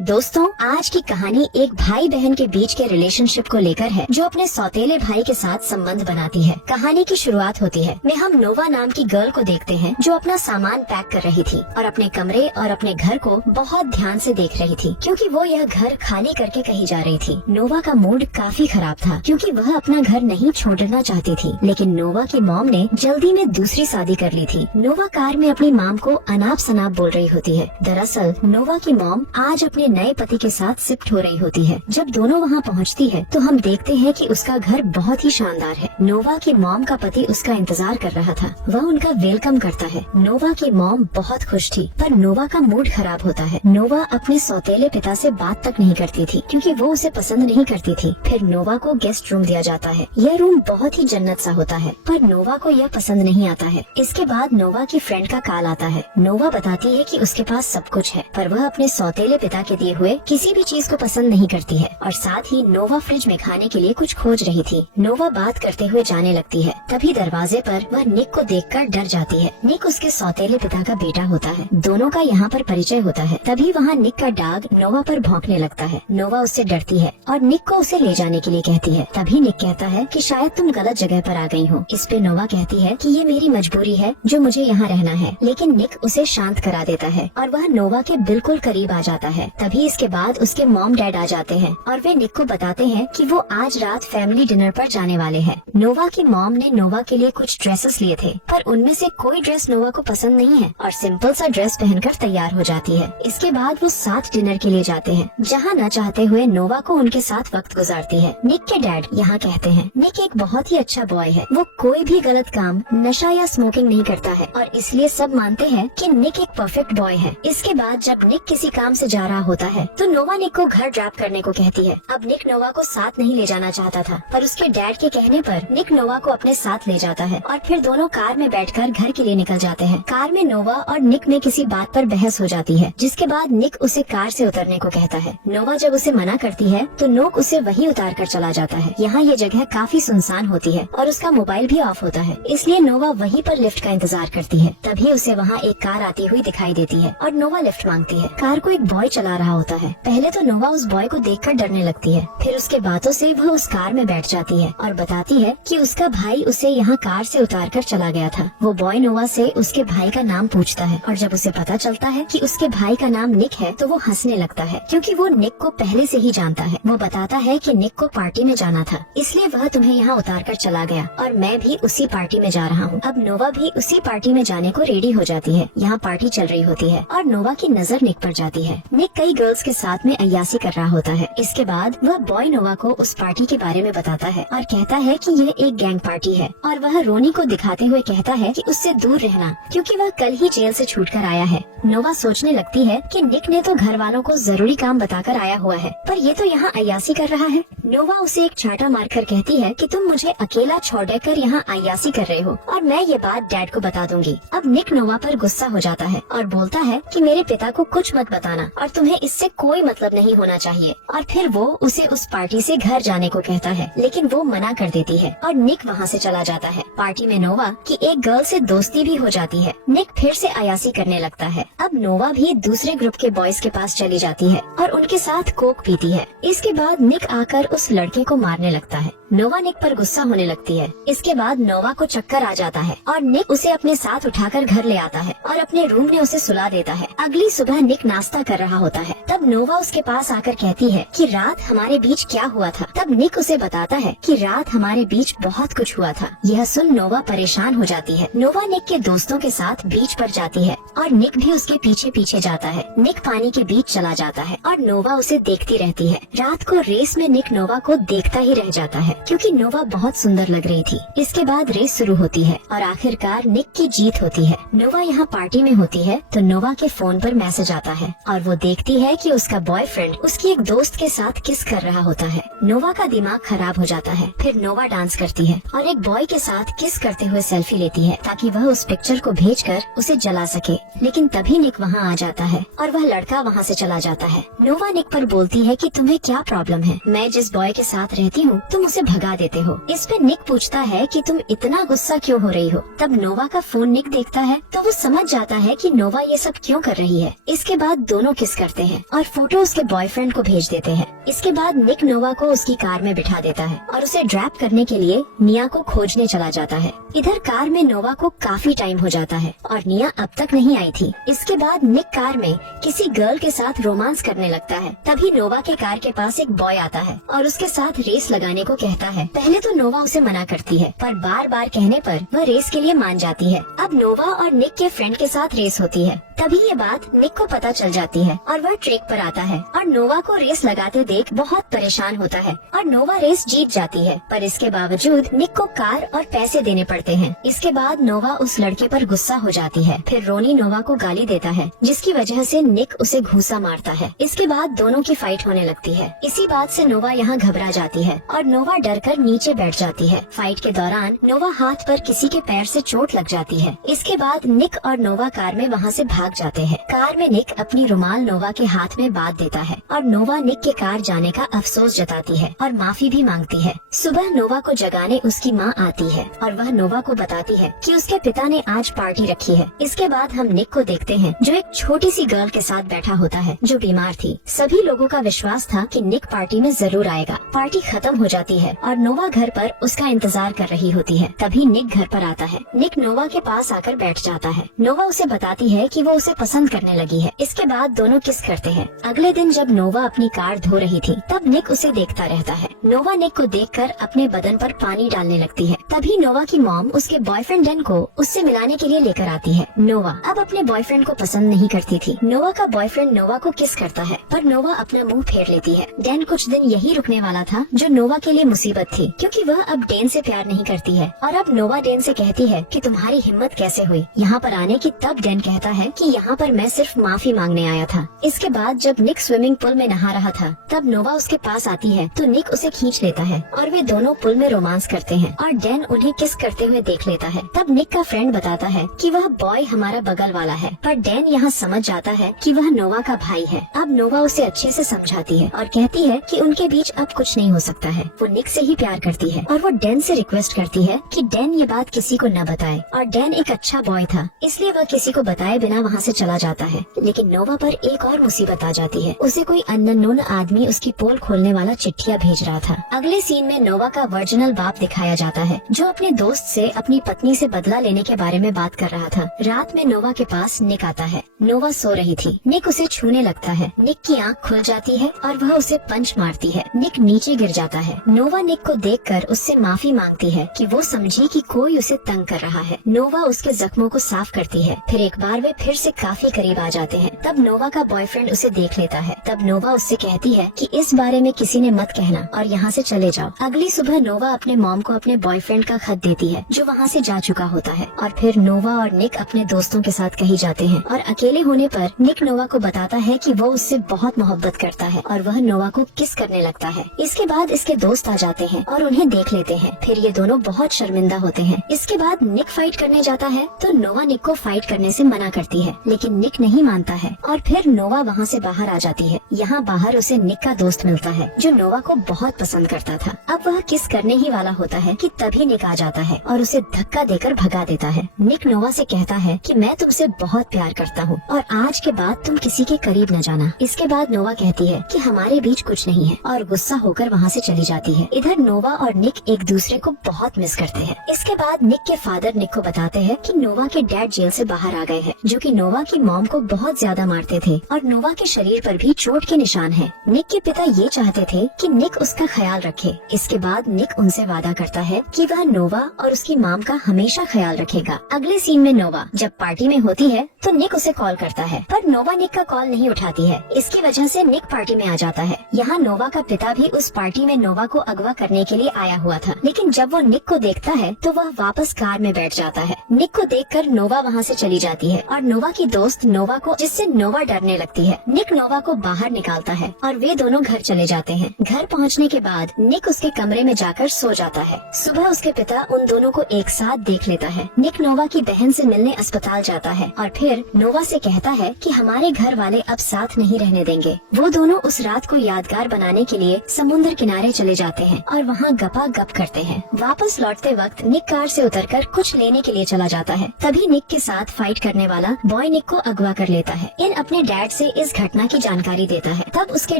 दोस्तों, आज की कहानी एक भाई बहन के बीच के रिलेशनशिप को लेकर है, जो अपने सौतेले भाई के साथ संबंध बनाती है। कहानी की शुरुआत होती है में हम नोवा नाम की गर्ल को देखते हैं, जो अपना सामान पैक कर रही थी और अपने कमरे और अपने घर को बहुत ध्यान से देख रही थी, क्योंकि वो यह घर खाली करके कहीं जा रही थी। नोवा का मूड काफी खराब था, क्योंकि वह अपना घर नहीं छोड़ना चाहती थी, लेकिन नोवा की मॉम ने जल्दी में दूसरी शादी कर ली थी। नोवा कार में अपनी मॉम को अनाप शनाप बोल रही होती है। दरअसल नोवा की मॉम आज अपने नए पति के साथ शिफ्ट हो रही होती है। जब दोनों वहां पहुंचती है तो हम देखते हैं कि उसका घर बहुत ही शानदार है। नोवा की मॉम का पति उसका इंतजार कर रहा था। वह उनका वेलकम करता है। नोवा की मॉम बहुत खुश थी, पर नोवा का मूड खराब होता है। नोवा अपने सौतेले पिता से बात तक नहीं करती थी, क्योंकि वो उसे पसंद नहीं करती थी। फिर नोवा को गेस्ट रूम दिया जाता है। यह रूम बहुत ही जन्नत सा होता है, पर नोवा को यह पसंद नहीं आता है। इसके बाद नोवा की फ्रेंड का कॉल आता है। नोवा बताती है कि उसके पास सब कुछ है, पर वह अपने सौतेले पिता के दिए हुए किसी भी चीज को पसंद नहीं करती है। और साथ ही नोवा फ्रिज में खाने के लिए कुछ खोज रही थी। नोवा बात करते हुए जाने लगती है। तभी दरवाजे पर वह निक को देखकर डर जाती है। निक उसके सौतेले पिता का बेटा होता है। दोनों का यहाँ पर परिचय होता है। तभी वहाँ निक का डॉग नोवा पर भौंकने लगता है। नोवा उससे डरती है और निक को उसे ले जाने के लिए कहती है। तभी निक कहता है कि शायद तुम गलत जगह पर आ गई हो। इस पे नोवा कहती है कि ये मेरी मजबूरी है, जो मुझे यहाँ रहना है। लेकिन निक उसे शांत करा देता है और वह नोवा के बिल्कुल करीब आ जाता है। तभी इसके बाद उसके मॉम डैड आ जाते हैं और वे निक को बताते हैं कि वो आज रात फैमिली डिनर पर जाने वाले हैं। नोवा की मॉम ने नोवा के लिए कुछ ड्रेसेस लिए थे, पर उनमें से कोई ड्रेस नोवा को पसंद नहीं है और सिंपल सा ड्रेस पहनकर तैयार हो जाती है। इसके बाद वो साथ डिनर के लिए जाते हैं, जहाँ न चाहते हुए नोवा को उनके साथ वक्त गुजारती है। निक के डैड यहाँ कहते हैं निक एक बहुत ही अच्छा बॉय है। वो कोई भी गलत काम, नशा या स्मोकिंग नहीं करता है और इसलिए सब मानते हैं कि निक एक परफेक्ट बॉय है। इसके बाद जब निक किसी काम से जा रहा होता है तो नोवा निक को घर ड्रॉप करने को कहती है। अब निक नोवा को साथ नहीं ले जाना चाहता था, पर उसके डैड के कहने पर निक नोवा को अपने साथ ले जाता है और फिर दोनों कार में बैठकर घर के लिए निकल जाते हैं। कार में नोवा और निक में किसी बात पर बहस हो जाती है, जिसके बाद निक उसे कार से उतरने को कहता है। नोवा जब उसे मना करती है तो नोक उसे वहीं उतार कर चला जाता है। यहाँ ये जगह काफी सुनसान होती है और उसका मोबाइल भी ऑफ होता है, इसलिए नोवा वहीं पर लिफ्ट का इंतजार करती है। तभी उसे वहाँ एक कार आती हुई दिखाई देती है और नोवा लिफ्ट मांगती है। कार को एक बॉय चला रहा होता है। पहले तो नोवा उस बॉय को देखकर डरने लगती है, फिर उसके बातों से वह उस कार में बैठ जाती है और बताती है कि उसका भाई उसे यहाँ कार से उतारकर चला गया था। वो बॉय नोवा से उसके भाई का नाम पूछता है और जब उसे पता चलता है कि उसके भाई का नाम निक है तो वो हंसने लगता है, क्योंकि वो निक को पहले से ही जानता है। वो बताता है कि निक को पार्टी में जाना था, इसलिए वह तुम्हें यहाँ उतार कर चला गया और मैं भी उसी पार्टी में जा रहा हूँ। अब नोवा भी उसी पार्टी में जाने को रेडी हो जाती है। यहाँ पार्टी चल रही होती है और नोवा की नजर निक पर जाती है। निक कई गर्ल्स के साथ में अय्यासी कर रहा होता है। इसके बाद वह बॉय नोवा को उस पार्टी के बारे में बताता है और कहता है कि यह एक गैंग पार्टी है और वह रोनी को दिखाते हुए कहता है कि उससे दूर रहना, क्योंकि वह कल ही जेल से छूटकर आया है। नोवा सोचने लगती है कि निक ने तो घर वालों को जरूरी काम बताकर आया हुआ है, पर ये तो यहाँ अय्यासी कर रहा है। नोवा उसे एक चाटा मारकर कहती है कि तुम मुझे अकेला छोड़कर यहाँ अय्यासी कर रहे हो और मैं ये बात डैड को बता दूंगी। अब निक नोवा पर गुस्सा हो जाता है और बोलता है कि मेरे पिता को कुछ मत बताना और तुम्हें इससे कोई मतलब नहीं होना चाहिए। और फिर वो उसे उस पार्टी से घर जाने को कहता है, लेकिन वो मना कर देती है और निक वहाँ से चला जाता है। पार्टी में नोवा की एक गर्ल से दोस्ती भी हो जाती है। निक फिर से अय्यासी करने लगता है। अब नोवा भी दूसरे ग्रुप के बॉयज के पास चली जाती है और उनके साथ कोक पीती है। इसके बाद निक आकर उस लड़के को मारने लगता है। नोवा निक पर गुस्सा होने लगती है। इसके बाद नोवा को चक्कर आ जाता है और निक उसे अपने साथ उठाकर घर ले आता है और अपने रूम में उसे सुला देता है। अगली सुबह निक नाश्ता कर रहा होता है। तब नोवा उसके पास आकर कहती है कि रात हमारे बीच क्या हुआ था। तब निक उसे बताता है कि रात हमारे बीच बहुत कुछ हुआ था। यह सुन नोवा परेशान हो जाती है। नोवा निक के दोस्तों के साथ बीच पर जाती है और निक भी उसके पीछे पीछे जाता है। निक पानी के बीच चला जाता है और नोवा उसे देखती रहती है। रात को रेस में निक नोवा को देखता ही रह जाता है, क्योंकि नोवा बहुत सुंदर लग रही थी। इसके बाद रेस शुरू होती है और आखिरकार निक की जीत होती है। नोवा यहाँ पार्टी में होती है तो नोवा के फोन पर मैसेज आता है और वो देखती है कि उसका बॉयफ्रेंड उसकी एक दोस्त के साथ किस कर रहा होता है। नोवा का दिमाग खराब हो जाता है। फिर नोवा डांस करती है और एक बॉय के साथ किस करते हुए सेल्फी लेती है, ताकि वह उस पिक्चर को भेजकर उसे जला सके। लेकिन तभी निक वहाँ आ जाता है और वह लड़का वहाँ से चला जाता है। नोवा निक पर बोलती है कि तुम्हें क्या प्रॉब्लम है, मैं जिस बॉय के साथ रहती हूँ तुम उसे भगा देते हो। इस पे निक पूछता है कि तुम इतना गुस्सा क्यों हो रही हो। तब नोवा का फोन निक देखता है तो वो समझ जाता है कि नोवा ये सब क्यों कर रही है। इसके बाद दोनों किस करते हैं। हैं और फोटो उसके बॉयफ्रेंड को भेज देते हैं। इसके बाद निक नोवा को उसकी कार में बिठा देता है और उसे ड्रैप करने के लिए निया को खोजने चला जाता है। इधर कार में नोवा को काफी टाइम हो जाता है और निया अब तक नहीं आई थी। इसके बाद निक कार में किसी गर्ल के साथ रोमांस करने लगता है। तभी नोवा के कार के पास एक बॉय आता है और उसके साथ रेस लगाने को कहता है। पहले तो नोवा उसे मना करती है, पर बार बार कहने पर वह रेस के लिए मान जाती है। अब नोवा और निक के फ्रेंड के साथ रेस होती है। तभी ये बात निक को पता चल जाती है और वह ट्रैक पर आता है और नोवा को रेस लगाते देख बहुत परेशान होता है और नोवा रेस जीत जाती है। पर इसके बावजूद निक को कार और पैसे देने पड़ते हैं। इसके बाद नोवा उस लड़के पर गुस्सा हो जाती है। फिर रोनी नोवा को गाली देता है, जिसकी वजह से निक उसे घूंसा मारता है। इसके बाद दोनों की फाइट होने लगती है। इसी बात से नोवा यहाँ घबरा जाती है और नोवा डरकर नीचे बैठ जाती है। फाइट के दौरान नोवा हाथ पर किसी के पैर से चोट लग जाती है। इसके बाद निक और नोवा कार में वहाँ से भाग जाते हैं। कार में निक अपनी रुमाल नोवा के हाथ में बांध देता है और नोवा निक के कार जाने का अफसोस जताती है और माफी भी मांगती है। सुबह नोवा को जगाने उसकी माँ आती है और वह नोवा को बताती है कि उसके पिता ने आज पार्टी रखी है। इसके बाद हम निक को देखते हैं, जो एक छोटी सी गर्ल के साथ बैठा होता है जो बीमार थी। सभी लोगों का विश्वास था कि निक पार्टी में जरूर आएगा। पार्टी खत्म हो जाती है और नोवा घर पर उसका इंतजार कर रही होती है। तभी निक घर पर आता है। निक नोवा के पास आकर बैठ जाता है। नोवा उसे बताती है कि वो उसे पसंद करने लगी है। इसके बाद दोनों किस करते हैं। अगले दिन जब नोवा अपनी कार धो रही थी, तब निक उसे देखता रहता है। नोवा निक को देखकर अपने बदन पर पानी डालने लगती है। तभी नोवा की मॉम उसके बॉयफ्रेंड डैन को उससे मिलाने के लिए लेकर आती है। नोवा अब अपने बॉयफ्रेंड को पसंद नहीं करती थी। नोवा का बॉयफ्रेंड नोवा को किस करता है, पर नोवा अपना मुंह फेर लेती है। डैन कुछ दिन यही रुकने वाला था, जो नोवा के लिए मुसीबत थी, क्योंकि वह अब डैन से प्यार नहीं करती है। और अब नोवा डैन से कहती है कि तुम्हारी हिम्मत कैसे हुई यहाँ पर आने की। तब डैन कहता है कि यहाँ पर मैं सिर्फ माफी मांगने आया था। इसके बाद जब निक स्विमिंग पूल में नहा रहा था, तब नोवा उसके पास आती है तो निक उसे खींच लेता है और वे दोनों पुल में रोमांस करते हैं और डैन उन्हें किस करते हुए देख लेता है। तब निक का फ्रेंड बताता है कि वह बॉय हमारा बगल वाला है, पर डैन यहाँ समझ जाता है कि वह नोवा का भाई है। अब नोवा उसे अच्छे से समझाती है और कहती है कि उनके बीच अब कुछ नहीं हो सकता है। वो निक से ही प्यार करती है और वो डैन से रिक्वेस्ट करती है कि डैन ये बात किसी को न बताए। और डैन एक अच्छा बॉय था, इसलिए वह किसी को बताए बिना वहाँ से चला जाता है। लेकिन नोवा पर एक और मुसीबत आ जाती है। उसे कोई अननोन आदमी उसकी पोल खोलने वाला चिट्ठियाँ भेज रहा था। अगले सीन में नोवा का वर्जिनल बाप दिखाया जाता है, जो अपने दोस्त से अपनी पत्नी से बदला लेने के बारे में बात कर रहा था। रात में नोवा के पास निक आता है। नोवा सो रही थी। निक उसे छूने लगता है। निक की आंख खुल जाती है और वह उसे पंच मारती है। निक नीचे गिर जाता है। नोवा निक को देखकर उससे माफी मांगती है कि वो समझी कि कोई उसे तंग कर रहा है। नोवा उसके जख्मों को साफ करती है। फिर एक बार वे फिर से काफी करीब आ जाते हैं। तब नोवा का बॉयफ्रेंड उसे देख लेता है। तब नोवा उससे कहती है कि इस बारे में किसी ने मत कहना और यहाँ से चले जाओ। अगली सुबह नोवा अपने मॉम को अपने बॉयफ्रेंड का खत देती है, जो वहाँ से जा चुका होता है। और फिर नोवा और निक अपने दोस्तों के साथ कहीं जाते हैं और अकेले होने पर निक नोवा को बताता है कि वो उससे बहुत मोहब्बत करता है और वह नोवा को किस करने लगता है। इसके बाद इसके दोस्त आ जाते हैं और उन्हें देख लेते हैं। फिर ये दोनों बहुत शर्मिंदा होते हैं। इसके बाद निक फाइट करने जाता है तो नोवा निक को फाइट करने से मना करती है, लेकिन निक नहीं मानता है और फिर नोवा वहाँ से बाहर आ जाती है। यहाँ बाहर उसे निक का दोस्त मिलता है, जो नोवा को बहुत पसंद करता था। अब वह किस करने ही वाला होता है कि तभी निक आ जाता है और उसे धक्का देकर भगा देता है। निक नोवा से कहता है कि मैं तुमसे बहुत प्यार करता हूँ और आज के बाद तुम किसी के करीब न जाना। इसके बाद नोवा कहती है कि हमारे बीच कुछ नहीं है और गुस्सा होकर वहाँ से चली जाती है। इधर नोवा और निक एक दूसरे को बहुत मिस करते हैं। इसके बाद निक के फादर निक को बताते हैं कि नोवा के डैड जेल से बाहर आ गए हैं, जो कि नोवा की मॉम को बहुत ज्यादा मारते थे और नोवा के शरीर पर भी चोट के निशान हैं। निक के पिता ये चाहते थे कि निक उसका ख्याल रखे। इसके बाद निक उनसे वादा करता है कि वह नोवा और उसकी मॉम का हमेशा ख्याल रखेगा। अगले सीन में नोवा जब पार्टी में होती है तो निक उसे कॉल करता है, पर नोवा निक का कॉल नहीं उठाती है। इसकी वजह से निक पार्टी में आ जाता है। यहाँ नोवा का पिता भी उस पार्टी में नोवा को अगवा करने के लिए आया हुआ था, लेकिन जब वो निक को देखता है तो वह वापस कार में बैठ जाता है। निक को देखकर नोवा वहाँ से चली जाती है और नोवा की दोस्त नोवा को, जिससे नोवा डरने लगती है। निक नोवा को बाहर निकालता है और वे दोनों घर चले जाते हैं। घर पहुँचने के बाद निक उसके कमरे में जाकर सो जाता है। सुबह उसके पिता उन दोनों को एक साथ देख लेता है। निक नोवा की बहन से मिलने अस्पताल जाता है और फिर नोवा से कहता है कि हमारे घर वाले अब साथ नहीं रहने देंगे। वो दोनों उस रात को यादगार बनाने के लिए समुद्र किनारे चले जाते हैं और वहाँ गपा गप करते हैं। वापस लौटते वक्त निक कार से उतरकर कुछ लेने के लिए चला जाता है। तभी निक के साथ फाइट करने वाला बॉय बॉय निक को अगवा कर लेता है। इन अपने डैड से इस घटना की जानकारी देता है। तब उसके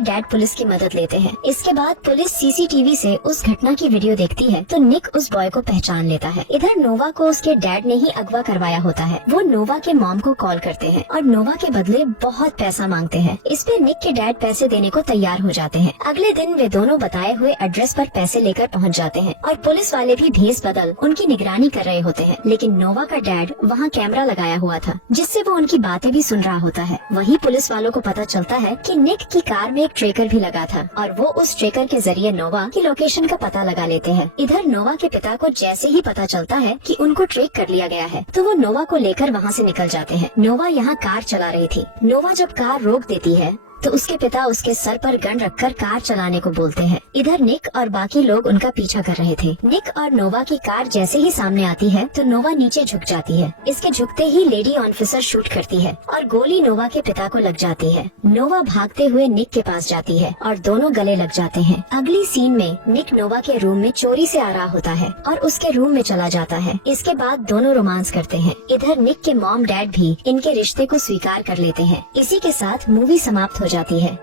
डैड पुलिस की मदद लेते हैं। इसके बाद पुलिस सीसीटीवी से उस घटना की वीडियो देखती है तो निक उस बॉय को पहचान लेता है। इधर नोवा को उसके डैड ने ही अगवा करवाया होता है। वो नोवा के मॉम को कॉल करते हैं और नोवा के बदले बहुत पैसा मांगते हैं। इस पे निक के डैड पैसे देने को तैयार हो जाते हैं। अगले दिन वे दोनों बताए हुए एड्रेस पर पैसे लेकर पहुंच जाते हैं और पुलिस वाले भी भेस बदल उनकी निगरानी कर रहे होते हैं। लेकिन नोवा का डैड वहाँ कैमरा लगाया हुआ था जिससे वो उनकी बातें भी सुन रहा होता है। वहीं पुलिस वालों को पता चलता है कि निक की कार में एक ट्रेकर भी लगा था और वो उस ट्रेकर के जरिए नोवा की लोकेशन का पता लगा लेते हैं। इधर नोवा के पिता को जैसे ही पता चलता है कि उनको ट्रेक कर लिया गया है तो वो नोवा को लेकर वहाँ से निकल जाते हैं। नोवा यहाँ कार चला रही थी। नोवा जब कार रोक देती है तो उसके पिता उसके सर पर गन रखकर कार चलाने को बोलते हैं। इधर निक और बाकी लोग उनका पीछा कर रहे थे। निक और नोवा की कार जैसे ही सामने आती है तो नोवा नीचे झुक जाती है। इसके झुकते ही लेडी ऑफिसर शूट करती है और गोली नोवा के पिता को लग जाती है। नोवा भागते हुए निक के पास जाती है और दोनों गले लग जाते हैं। अगली सीन में निक नोवा के रूम में चोरी से आ रहा होता है और उसके रूम में चला जाता है। इसके बाद दोनों रोमांस करते हैं। इधर निक के मॉम डैड भी इनके रिश्ते को स्वीकार कर लेते हैं। इसी के साथ मूवी समाप्त हो जाती है।